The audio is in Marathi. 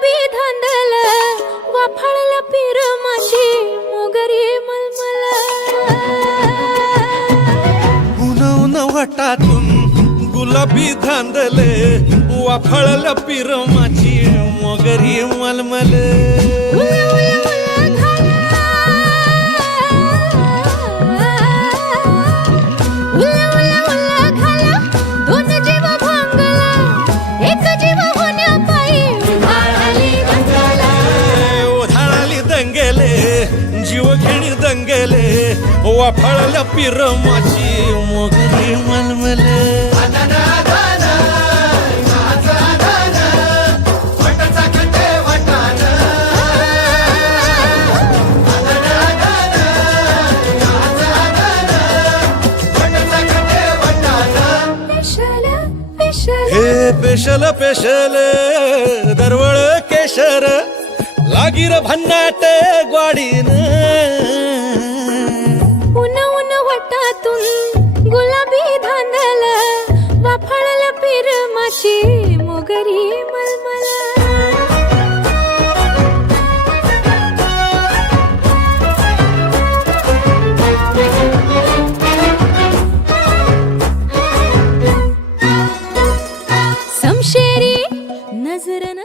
बी धांदल वाफाळला पीर माझी मोगरी मलमल. उन वटातून गुलाबी धांदल वाफाळला पीर माझी मोगरी मलमल. जीव घेणी दंगेले वाफाळल्या पिरमाची मोगली मलमले. हे पेशल पेशल दरवळ केशर लागीर भन्नाट ग्वाडी सागरी मलमला. संशेरी नजर न